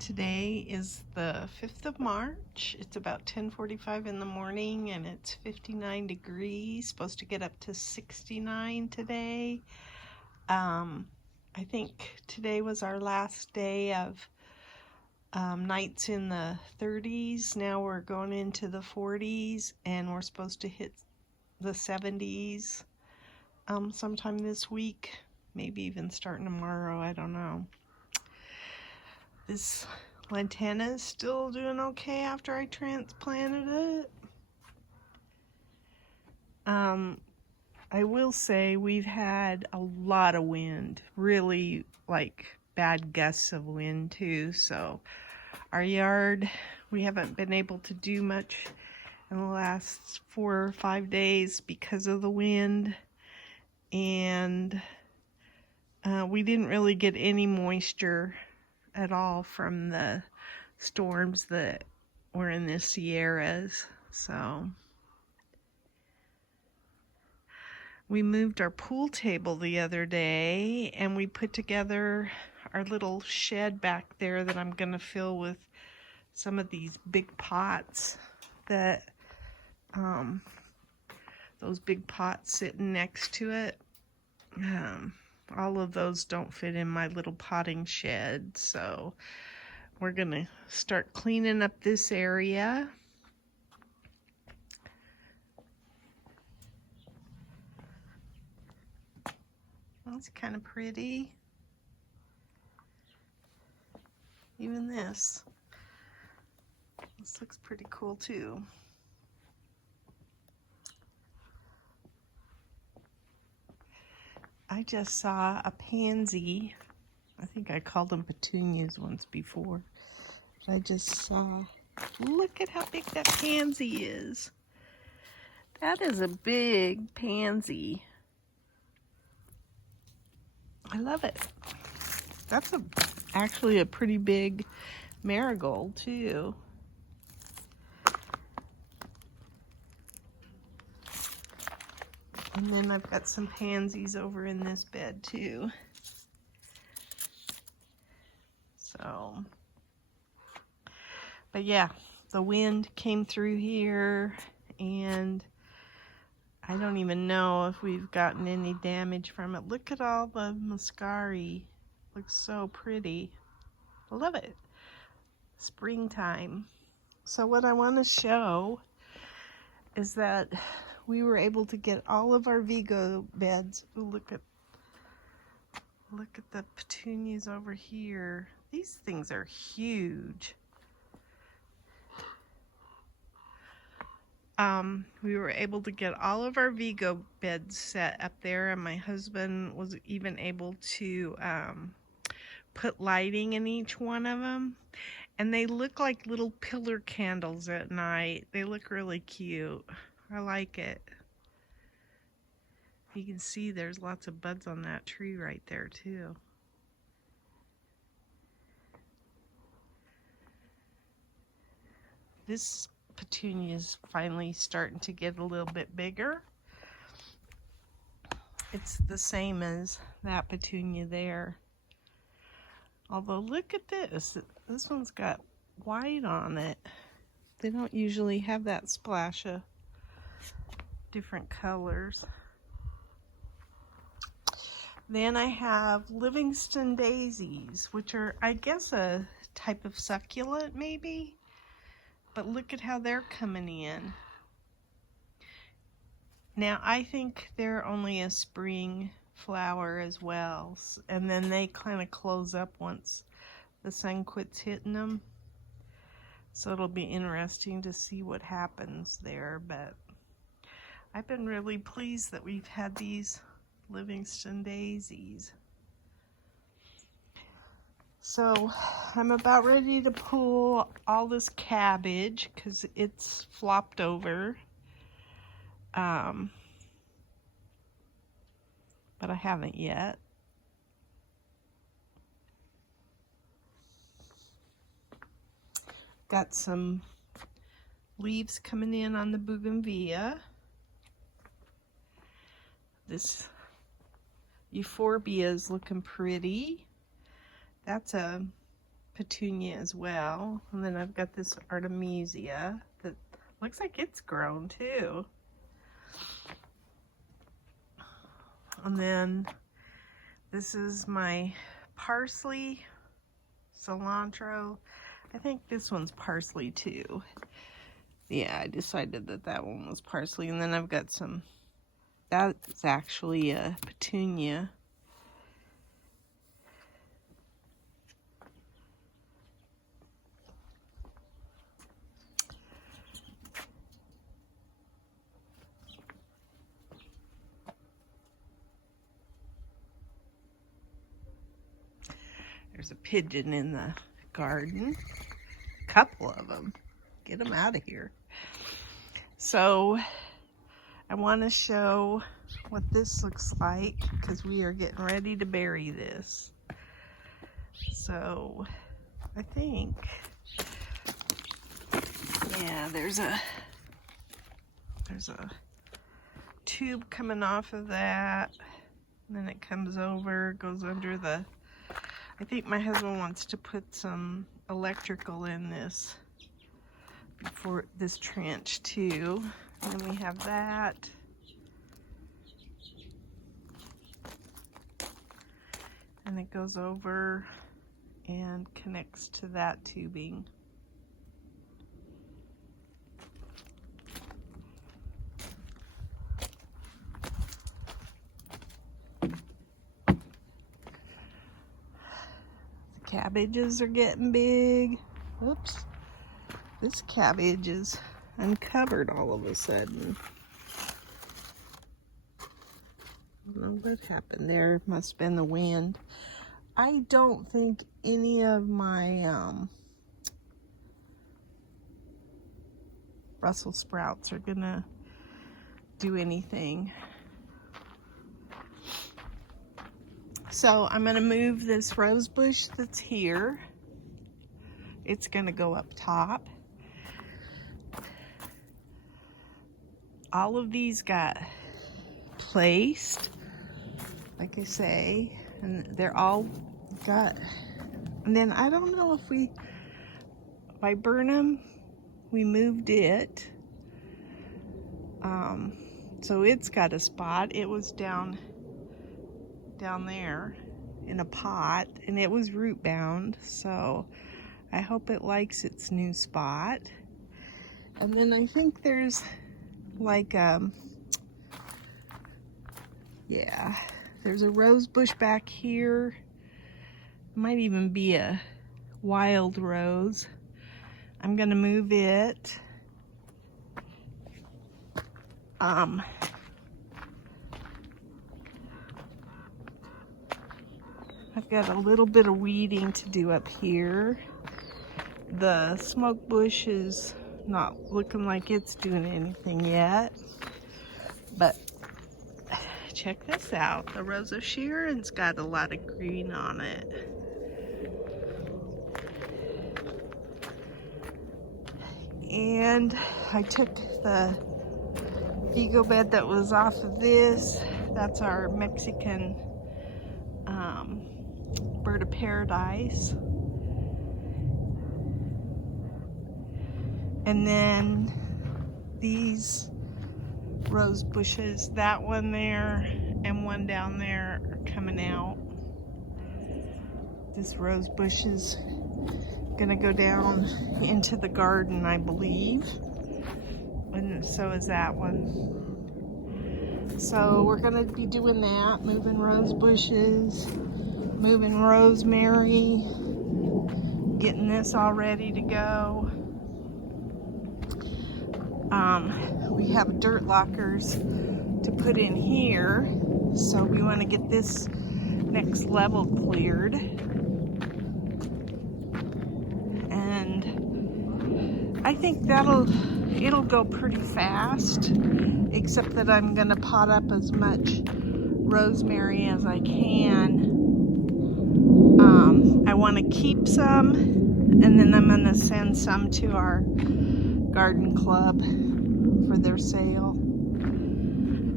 Today is the 5th of March. It's about 10:45 in the morning and it's 59 degrees. Supposed to get up to 69 today. I think today was our last day of nights in the 30s. Now we're going into the 40s and we're supposed to hit the 70s sometime this week. Maybe even starting tomorrow. I don't know. This lantana is still doing okay after I transplanted it. I will say we've had a lot of wind, really like bad gusts of wind too. So our yard, we haven't been able to do much in the last 4 or 5 days because of the wind. And we didn't really get any moisture at all from the storms that were in the Sierras. So we moved our pool table the other day and we put together our little shed back there that I'm gonna fill with some of these big pots that those big pots sitting next to it. All of those don't fit in my little potting shed, so we're gonna start cleaning up this area. That's kind of pretty. Even this looks pretty cool too. I just saw a pansy. I think I called them petunias once before. I just saw, look at how big that pansy is. That is a big pansy. I love it. That's actually a pretty big marigold too. And then I've got some pansies over in this bed too. So, but yeah, the wind came through here and I don't even know if we've gotten any damage from it. Look at all the muscari. Looks so pretty. I love it. Springtime. So what I want to show is that we were able to get all of our Vego beds. Ooh, look at the petunias over here. These things are huge. We were able to get all of our Vego beds set up there, and my husband was even able to put lighting in each one of them. And they look like little pillar candles at night. They look really cute. I like it. You can see there's lots of buds on that tree right there too. This petunia is finally starting to get a little bit bigger. It's the same as that petunia there. Although look at this. This one's got white on it. They don't usually have that splash of different colors. Then I have Livingston daisies, which are, I guess, a type of succulent maybe. But look at how they're coming in. Now I think they're only a spring flower as well, and then they kind of close up once the sun quits hitting them. So it'll be interesting to see what happens there, but I've been really pleased that we've had these Livingston daisies. So I'm about ready to pull all this cabbage because it's flopped over. But I haven't yet. Got some leaves coming in on the bougainvillea. This euphorbia is looking pretty. That's a petunia as well. And then I've got this artemisia that looks like it's grown too. And then this is my parsley, cilantro. I think this one's parsley too. Yeah, I decided that that one was parsley. And then I've got some, that's actually a petunia. There's a pigeon in the garden. A couple of them. Get them out of here. So I want to show what this looks like because we are getting ready to bury this. So I think, yeah, there's a tube coming off of that. And then it comes over, goes under the, I think my husband wants to put some electrical in this before this trench too. And then we have that. And it goes over and connects to that tubing. Cabbages are getting big. Whoops. This cabbage is uncovered all of a sudden. I don't know what happened there. Must have been the wind. I don't think any of my Brussels sprouts are gonna do anything. So I'm going to move this rose bush that's here. It's going to go up top. All of these got placed, like I say, and they're all got, and then I don't know if by Burnham, we moved it. So it's got a spot. It was down there in a pot, and it was root bound, so I hope it likes its new spot. And then I think there's like yeah, there's a rose bush back here. Might even be a wild rose. I'm gonna move it. I've got a little bit of weeding to do up here. The smoke bush is not looking like it's doing anything yet. But check this out. The Rose of Sharon's got a lot of green on it. And I took the Vego bed that was off of this. That's our Mexican bird of paradise. And then these rose bushes, that one there and one down there, are coming out. This rose bush is gonna go down into the garden, I believe, and so is that one. So we're gonna be doing that, moving rose bushes, moving rosemary, getting this all ready to go. We have dirt lockers to put in here, so we want to get this next level cleared. And I think it'll go pretty fast, except that I'm gonna pot up as much rosemary as I can. I want to keep some, and then I'm gonna send some to our garden club for their sale.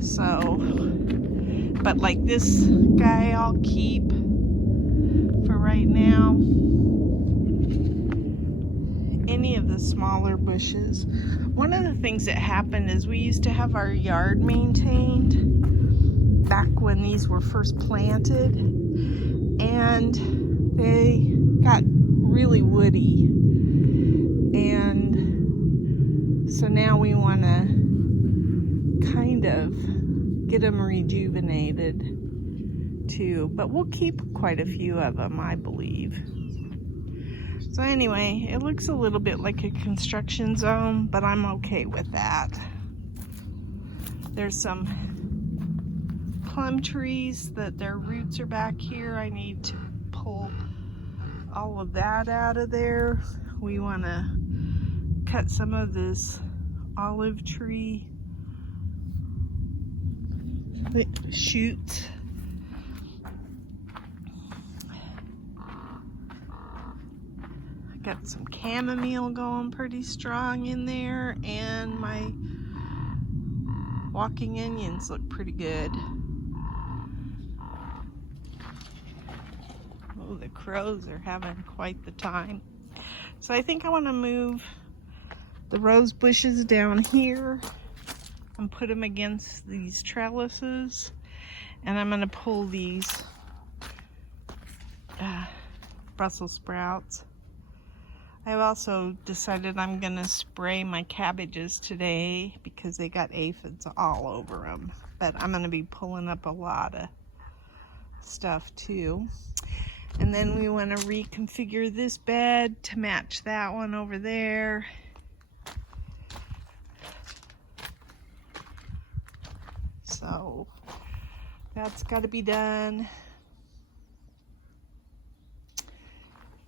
So, but like this guy I'll keep for right now. any of the smaller bushes. One of the things that happened is we used to have our yard maintained back when these were first planted, and they got really woody, and so now we want to kind of get them rejuvenated too, but we'll keep quite a few of them, I believe. So anyway, it looks a little bit like a construction zone, but I'm okay with that. There's some plum trees that their roots are back here. I need to pull all of that out of there. We want to cut some of this olive tree shoots. Got some chamomile going pretty strong in there, and my walking onions look pretty good. Oh, the crows are having quite the time. So I think I want to move the rose bushes down here and put them against these trellises, and I'm going to pull these Brussels sprouts. I've also decided I'm going to spray my cabbages today because they got aphids all over them. But I'm going to be pulling up a lot of stuff too. And then we want to reconfigure this bed to match that one over there. So that's got to be done.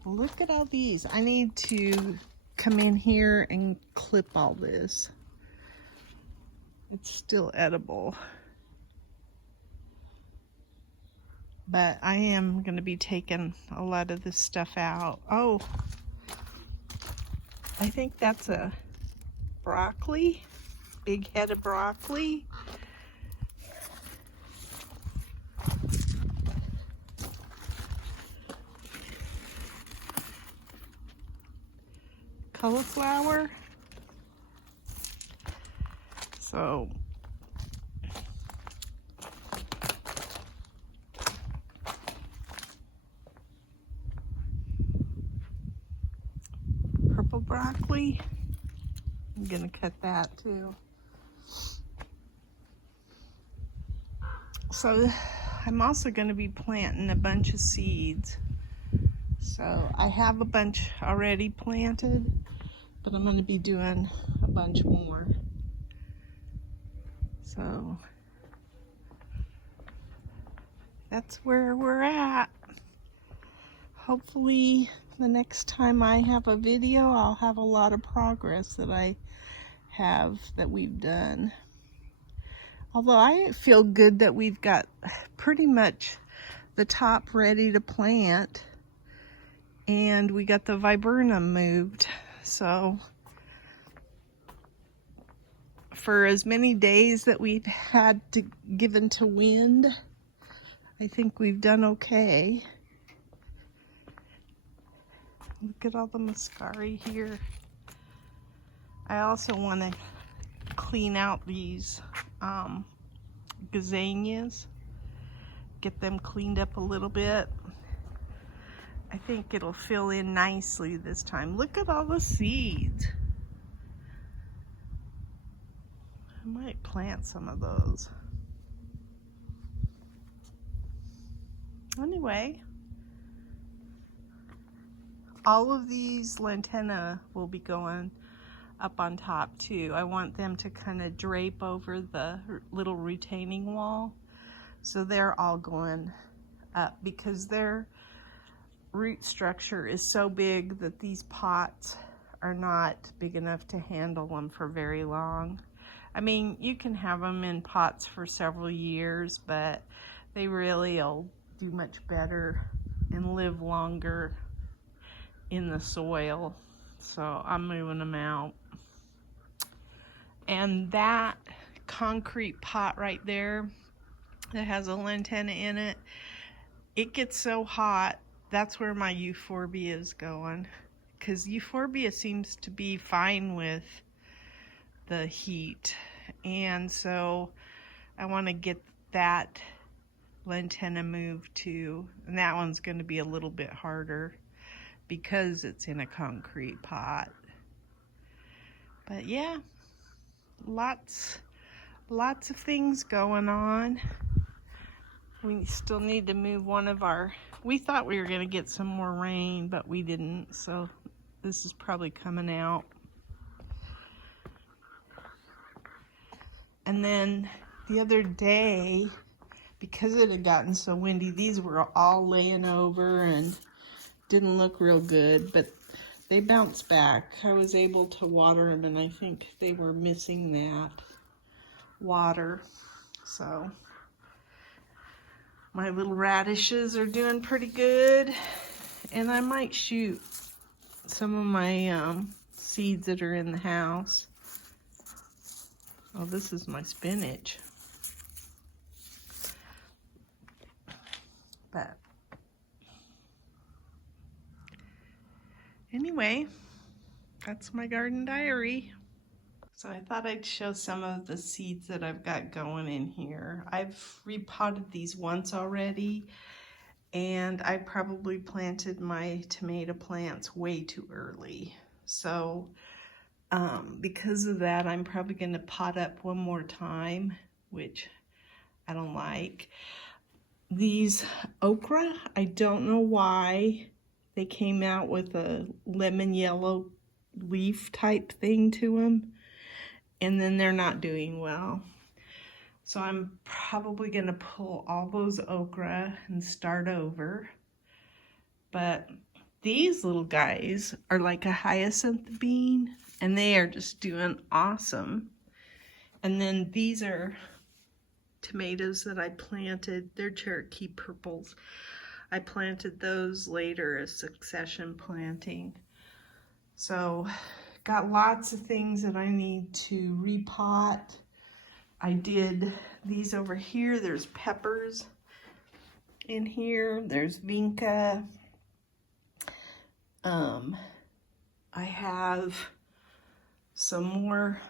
Look at all these. I need to come in here and clip all this. It's still edible. But I am going to be taking a lot of this stuff out. Oh, I think that's a broccoli. Big head of broccoli. Cauliflower. So purple broccoli. I'm gonna cut that too. So I'm also going to be planting a bunch of seeds. So I have a bunch already planted, but I'm going to be doing a bunch more. So that's where we're at. Hopefully the next time I have a video, I'll have a lot of progress that we've done. Although I feel good that we've got pretty much the top ready to plant, and we got the viburnum moved. So for as many days that we've had to give into wind, I think we've done okay. Look at all the muscari here. I also want to clean out these gazanias, get them cleaned up a little bit. I think it'll fill in nicely this time. Look at all the seeds. I might plant some of those. Anyway, all of these lantana will be going up on top too. I want them to kind of drape over the little retaining wall. So they're all going up because their root structure is so big that these pots are not big enough to handle them for very long. I mean, you can have them in pots for several years, but they really will do much better and live longer in the soil. So I'm moving them out. And that concrete pot right there that has a lantana in it, it gets so hot. That's where my euphorbia is going, because euphorbia seems to be fine with the heat, and so I want to get that lantana moved too, and that one's going to be a little bit harder because it's in a concrete pot. But yeah, lots of things going on. We still need to move one of our, we thought we were going to get some more rain, but we didn't, so this is probably coming out. And then the other day, because it had gotten so windy, these were all laying over and didn't look real good, but they bounced back. I was able to water them, and I think they were missing that water. So my little radishes are doing pretty good, and I might shoot some of my seeds that are in the house. Oh, this is my spinach. But anyway, that's my garden diary. So I thought I'd show some of the seeds that I've got going in here. I've repotted these once already, and I probably planted my tomato plants way too early. So because of that, I'm probably going to pot up one more time, which I don't like. These okra, I don't know why they came out with a lemon yellow leaf type thing to them, and then they're not doing well. So I'm probably going to pull all those okra and start over. But these little guys are like a hyacinth bean, and they are just doing awesome. And then these are tomatoes that I planted. They're Cherokee purples. I planted those later as succession planting. So got lots of things that I need to repot. I did these over here. There's peppers in here. There's vinca. I have some more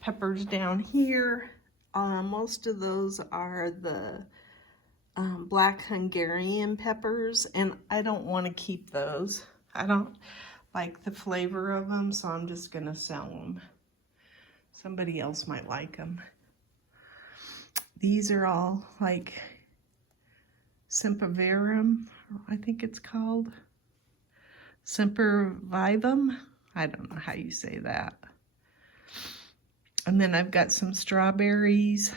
peppers down here. Most of those are the black Hungarian peppers, and I don't want to keep those. I don't like the flavor of them, so I'm just gonna sell them. Somebody else might like them. These are all like Sempervivum, I think it's called. Sempervivum. I don't know how you say that. And then I've got some strawberries.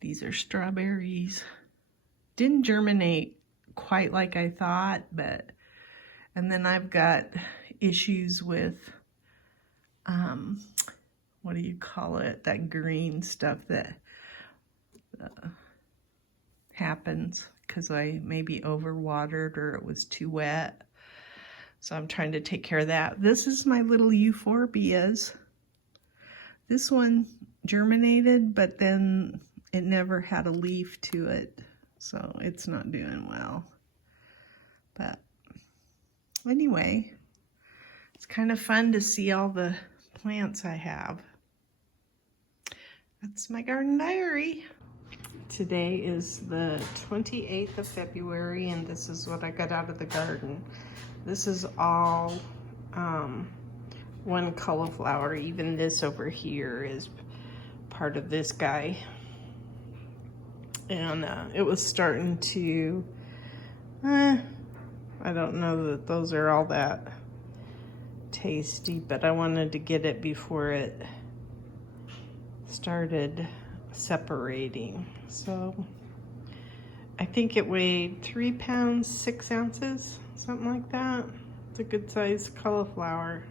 These are strawberries. Didn't germinate quite like I thought, but, and then I've got issues with, what do you call it? That green stuff that happens because I maybe overwatered or it was too wet. So I'm trying to take care of that. This is my little euphorbias. This one germinated, but then it never had a leaf to it, so it's not doing well. But anyway, it's kind of fun to see all the plants I have. That's my garden diary. Today is the 28th of February, and this is what I got out of the garden. This is all one cauliflower. Even this over here is part of this guy. And it was starting to, I don't know that those are all that tasty, but I wanted to get it before it started separating. So I think it weighed 3 pounds, 6 ounces, something like that. It's a good sized cauliflower.